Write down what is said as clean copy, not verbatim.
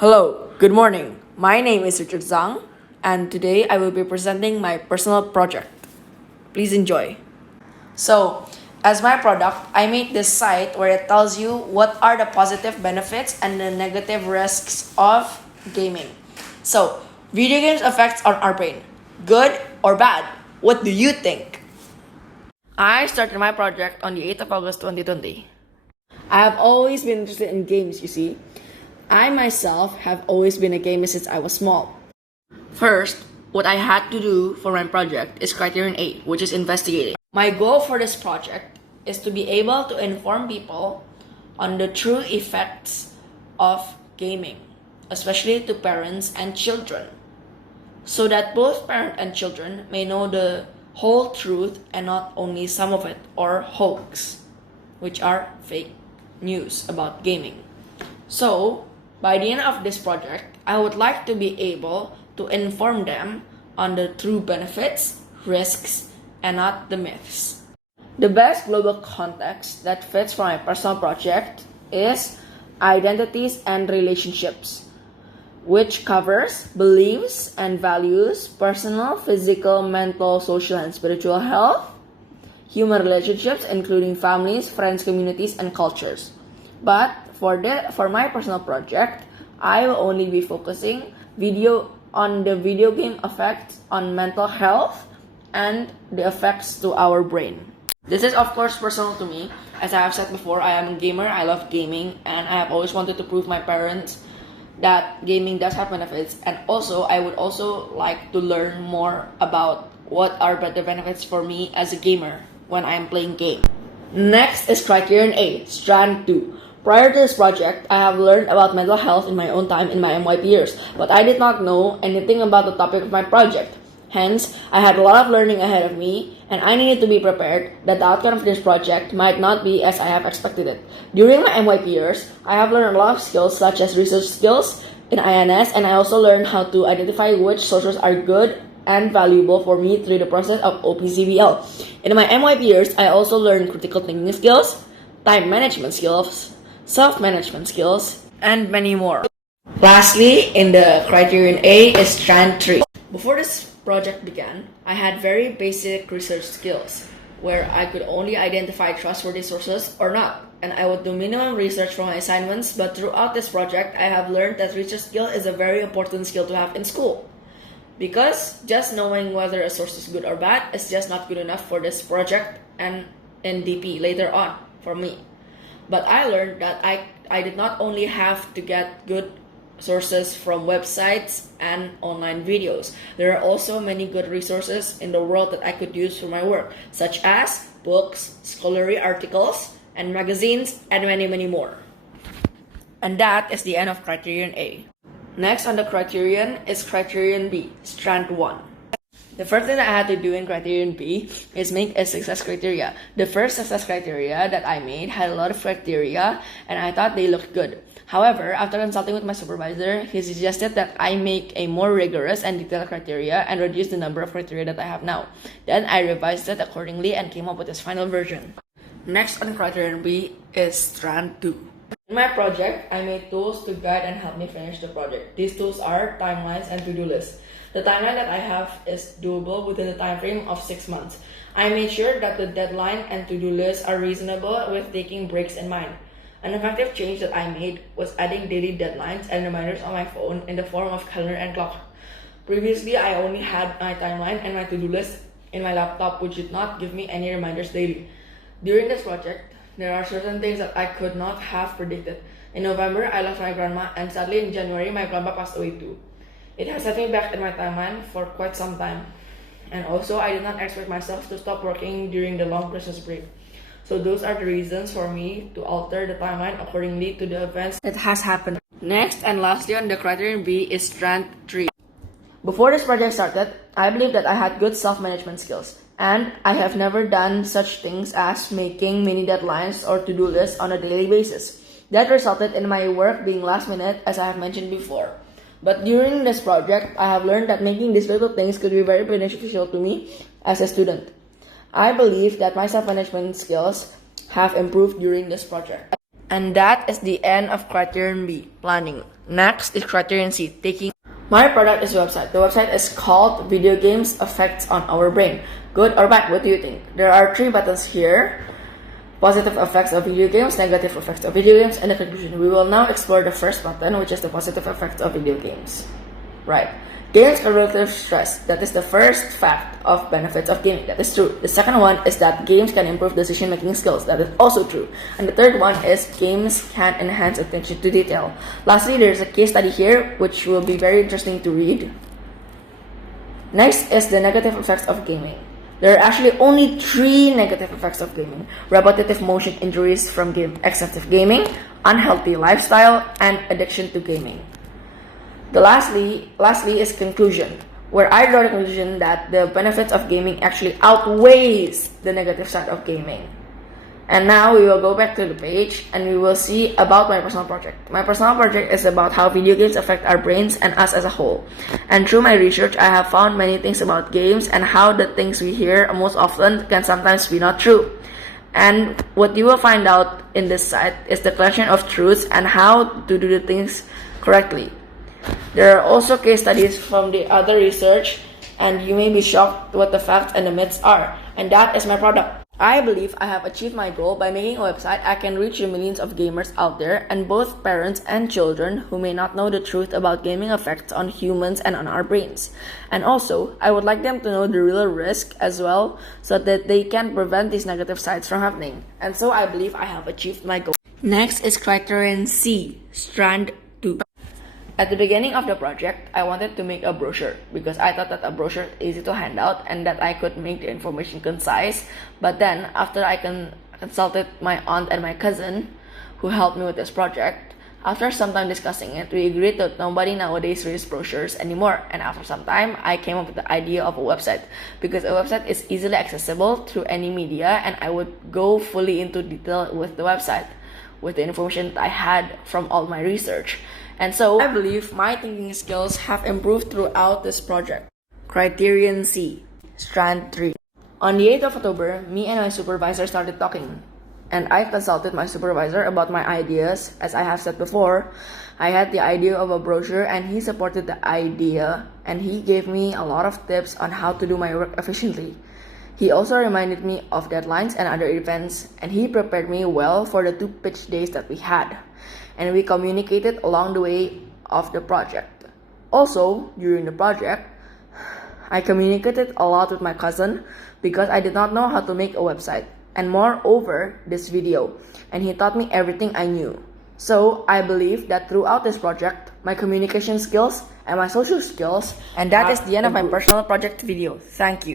Hello, good morning. My name is Richard Zhang, and today I will be presenting my personal project. Please enjoy. So, as my product, I made this site where it tells you what are the positive benefits and the negative risks of gaming. So, video games effects on our brain, good or bad? What do you think? I started my project on the 8th of August 2020. I have always been interested in games, you see. I myself have always been a gamer since I was small. First, what I had to do for my project is Criterion 8, which is investigating. My goal for this project is to be able to inform people on the true effects of gaming, especially to parents and children, so that both parent and children may know the whole truth and not only some of it or hoax, which are fake news about gaming. So, by the end of this project, I would like to be able to inform them on the true benefits, risks, and not the myths. The best global context that fits for my personal project is identities and relationships, which covers beliefs and values, personal, physical, mental, social, and spiritual health, human relationships, including families, friends, communities, and cultures. But for my personal project, I will only be focusing on the video game effects on mental health and the effects to our brain. This is of course personal to me. As I have said before, I am a gamer, I love gaming, and I have always wanted to prove my parents that gaming does have benefits, and also I would also like to learn more about what are the benefits for me as a gamer when I am playing game. Next is Criterion 8, Strand 2. Prior to this project, I have learned about mental health in my own time in my MYP years, but I did not know anything about the topic of my project. Hence, I had a lot of learning ahead of me, and I needed to be prepared that the outcome of this project might not be as I have expected it. During my MYP years, I have learned a lot of skills such as research skills in INS, and I also learned how to identify which sources are good and valuable for me through the process of OPCVL. In my MYP years, I also learned critical thinking skills, time management skills, self-management skills, and many more. Lastly, in the Criterion A is Strand 3. Before this project began, I had very basic research skills, where I could only identify trustworthy sources or not, and I would do minimum research for my assignments, but throughout this project, I have learned that research skill is a very important skill to have in school. Because just knowing whether a source is good or bad is just not good enough for this project and in DP later on for me. But I learned that I did not only have to get good sources from websites and online videos. There are also many good resources in the world that I could use for my work, such as books, scholarly articles, and magazines, and many, many more. And that is the end of Criterion A. Next on the Criterion is Criterion B, Strand 1. The first thing that I had to do in Criterion B is make a success criteria. The first success criteria that I made had a lot of criteria, and I thought they looked good. However, after consulting with my supervisor, he suggested that I make a more rigorous and detailed criteria and reduce the number of criteria that I have now. Then I revised it accordingly and came up with this final version. Next on Criterion B is Strand 2. In my project, I made tools to guide and help me finish the project. These tools are timelines and to-do lists. The timeline that I have is doable within the time frame of 6 months. I made sure that the deadline and to-do lists are reasonable with taking breaks in mind. An effective change that I made was adding daily deadlines and reminders on my phone in the form of calendar and clock. Previously, I only had my timeline and my to-do list in my laptop, which did not give me any reminders daily. During this project, there are certain things that I could not have predicted. In November, I lost my grandma, and sadly in January, my grandpa passed away too. It has set me back in my timeline for quite some time. And also, I did not expect myself to stop working during the long Christmas break. So those are the reasons for me to alter the timeline accordingly to the events that has happened. Next and lastly on the Criterion B is Strand 3. Before this project started, I believed that I had good self-management skills, and I have never done such things as making mini deadlines or to-do lists on a daily basis. That resulted in my work being last minute, as I have mentioned before. But during this project, I have learned that making these little things could be very beneficial to me as a student. I believe that my self-management skills have improved during this project. And that is the end of Criterion B, planning. Next is criterion C, taking. My product is a website. The website is called Video Games Effects on Our Brain. Good or bad? What do you think? There are 3 buttons here. Positive effects of video games, negative effects of video games, and the conclusion. We will now explore the first button, which is the positive effects of video games. Right. Games can relieve stress. That is the first fact of benefits of gaming. That is true. The second one is that games can improve decision-making skills. That is also true. And the third one is games can enhance attention to detail. Lastly, there is a case study here, which will be very interesting to read. Next is the negative effects of gaming. There are actually only 3 negative effects of gaming: repetitive motion injuries from excessive gaming, unhealthy lifestyle, and addiction to gaming. Lastly is conclusion, where I draw the conclusion that the benefits of gaming actually outweighs the negative side of gaming. And now we will go back to the page and we will see about my personal project. My personal project is about how video games affect our brains and us as a whole. And through my research, I have found many things about games and how the things we hear most often can sometimes be not true. And what you will find out in this site is the collection of truths and how to do the things correctly. There are also case studies from the other research, and you may be shocked what the facts and the myths are. And that is my product. I believe I have achieved my goal. By making a website, I can reach the millions of gamers out there, and both parents and children who may not know the truth about gaming effects on humans and on our brains. And also, I would like them to know the real risk as well, so that they can prevent these negative sides from happening. And so I believe I have achieved my goal. Next is criterion C, strand 2. At the beginning of the project, I wanted to make a brochure because I thought that a brochure is easy to hand out and that I could make the information concise. But then, after I consulted my aunt and my cousin, who helped me with this project, after some time discussing it, we agreed that nobody nowadays reads brochures anymore. And after some time, I came up with the idea of a website because a website is easily accessible through any media, and I would go fully into detail with the website, with the information that I had from all my research. And so, I believe my thinking skills have improved throughout this project. Criterion C, strand 3. On the 8th of October, me and my supervisor started talking. And I consulted my supervisor about my ideas. As I have said before, I had the idea of a brochure and he supported the idea. And he gave me a lot of tips on how to do my work efficiently. He also reminded me of deadlines and other events. And he prepared me well for the 2 pitch days that we had. And we communicated along the way of the project. Also, during the project, I communicated a lot with my cousin because I did not know how to make a website. And moreover, this video. And he taught me everything I knew. So, I believe that throughout this project, my communication skills and my social skills, and that is the end of my personal project video. Thank you.